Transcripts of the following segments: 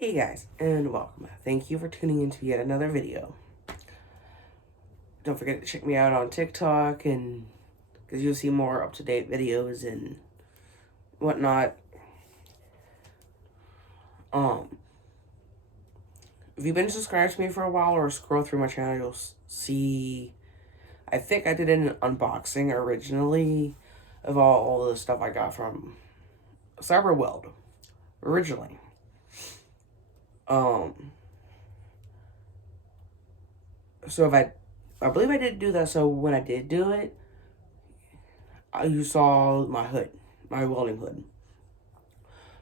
Hey guys, and welcome. Thank you for tuning into yet another video. Don't forget to check me out on TikTok, and because you'll see more up-to-date videos and whatnot. If you've been subscribed to me for a while or scroll through my channel, you'll see, I think I did an unboxing originally of all the stuff I got from Weld originally. So if I believe I did do that. So when I did do it, you saw my hood, my welding hood.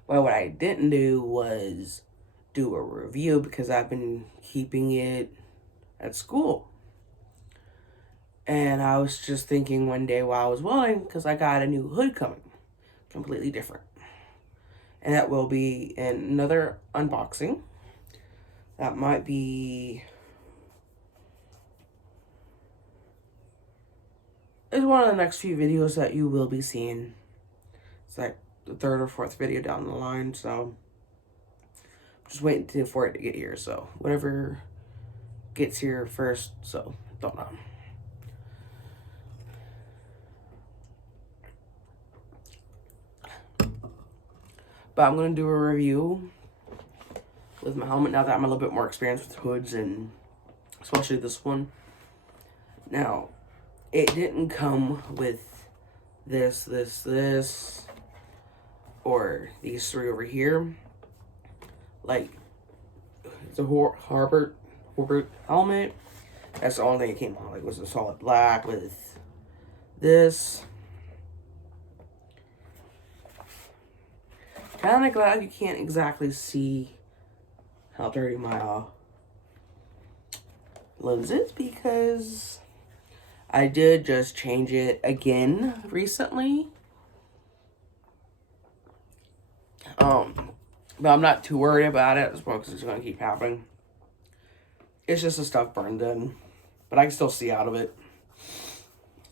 But what I didn't do was do a review because I've been keeping it at school. And I was just thinking one day while I was welding, because I got a new hood coming, completely different. And that will be another unboxing. That might be, is one of the next few videos that you will be seeing. It's like the third or fourth video down the line, so just waiting for it to get here. So whatever gets here first, so don't know. But I'm going to do a review with my helmet now that I'm a little bit more experienced with hoods, and especially this one. Now, it didn't come with this, or these three over here. Like, it's a Horbart helmet. That's the only thing it came on. Like, it was a solid black with this. Kind of glad you can't exactly see how dirty my lens is, because I did just change it again recently. But I'm not too worried about it as well, because it's going to keep happening. It's just the stuff burned in, but I can still see out of it.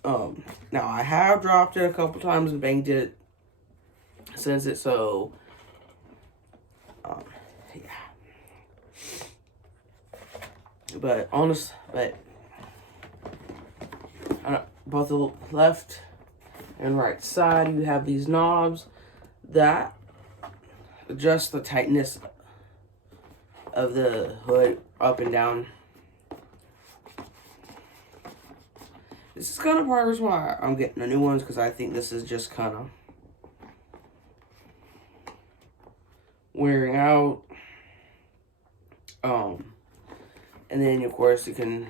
Now I have dropped it a couple times and banged it since it, so yeah. But both the left and right side, you have these knobs that adjust the tightness of the hood up and down. This is kind of part of the reason why I'm getting the new ones, because I think this is just kind of wearing out. And then of course you can,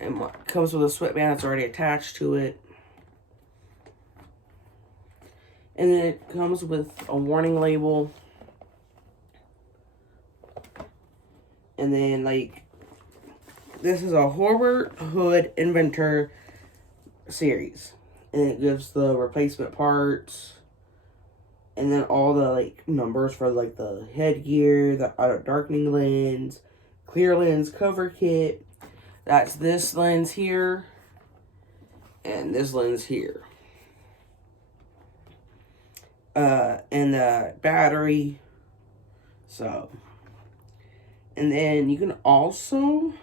it comes with a sweatband that's already attached to it. And then it comes with a warning label. And then, like, this is a Horbart Hood Inventor series. And it gives the replacement parts. And then all the, like, numbers for, like, the headgear, the auto darkening lens, clear lens cover kit. That's this lens here. And this lens here. And the battery. So, and then you can also,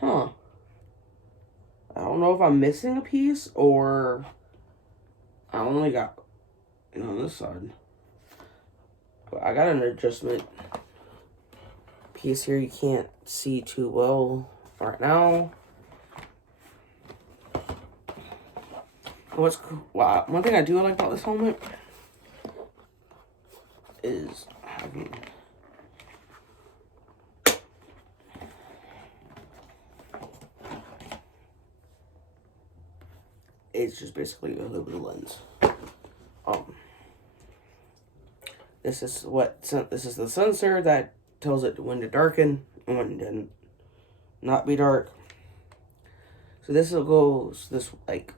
I don't know if I'm missing a piece or I only got, on this side, but I got an adjustment piece here you can't see too well right now. What's cool, one thing I do like about this helmet is having it's just basically a hood with a lens. This is the sensor that tells it when to darken and when to not be dark. So this goes this, like,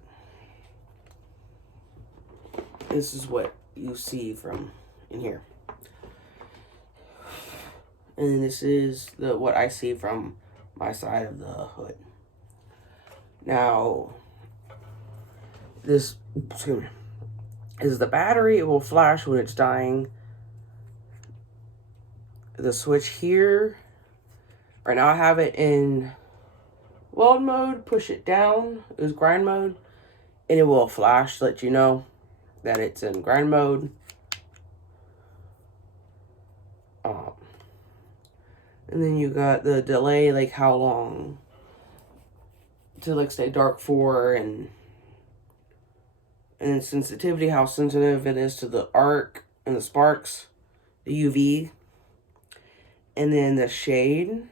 this is what you see from in here. And this is what I see from my side of the hood. Now, this, excuse me, is the battery. It will flash when it's dying. The switch here, right now I have it in weld mode. Push it down is grind mode, and it will flash to let you know that it's in grind mode. And then you got the delay, like how long to like stay dark for, and then sensitivity, how sensitive it is to the arc and the sparks, the UV, and then the shade,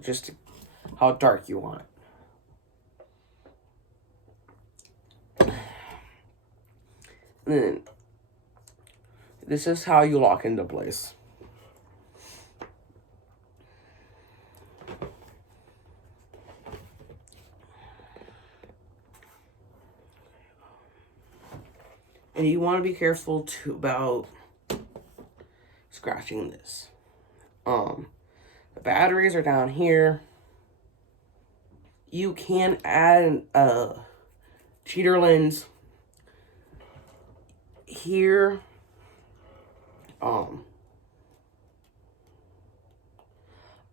just how dark you want it. And then this is how you lock into place. And you want to be careful too about scratching this. The batteries are down here. You can add a cheater lens here.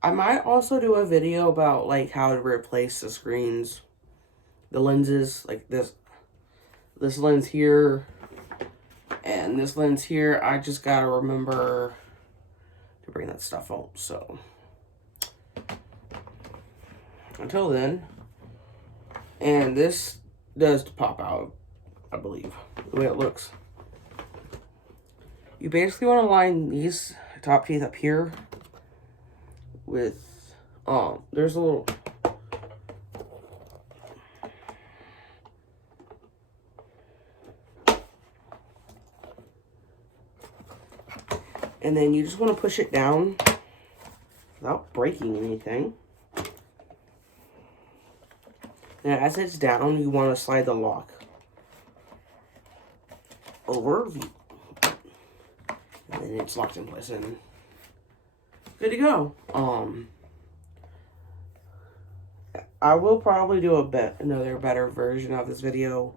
I might also do a video about like how to replace the screens, the lenses, like this lens here and this lens here. I just gotta remember to bring that stuff home. So until then, and this does pop out, I believe, the way it looks. You basically want to line these top teeth up here with, there's a little, and then you just want to push it down without breaking anything. And as it's down, you want to slide the lock over, and then it's locked in place and good to go. I will probably do another better version of this video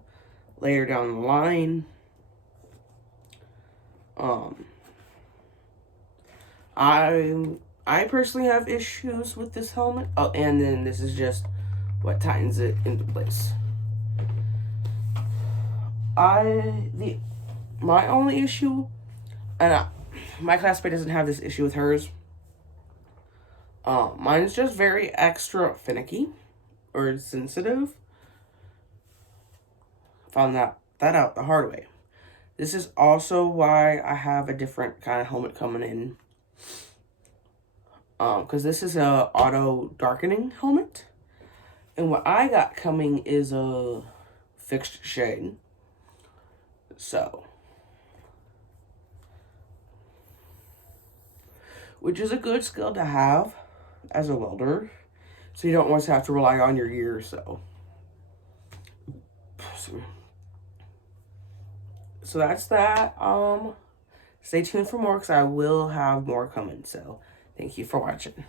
later down the line. I personally have issues with this helmet. Oh, and then this is just what tightens it into place. My only issue, and my classmate doesn't have this issue with hers. Mine's just very extra finicky or sensitive. Found that out the hard way. This is also why I have a different kind of helmet coming in. Because this is a auto darkening helmet. And what I got coming is a fixed shade. So, which is a good skill to have as a welder, so you don't always have to rely on your gear. So that's that. Stay tuned for more because I will have more coming. So thank you for watching.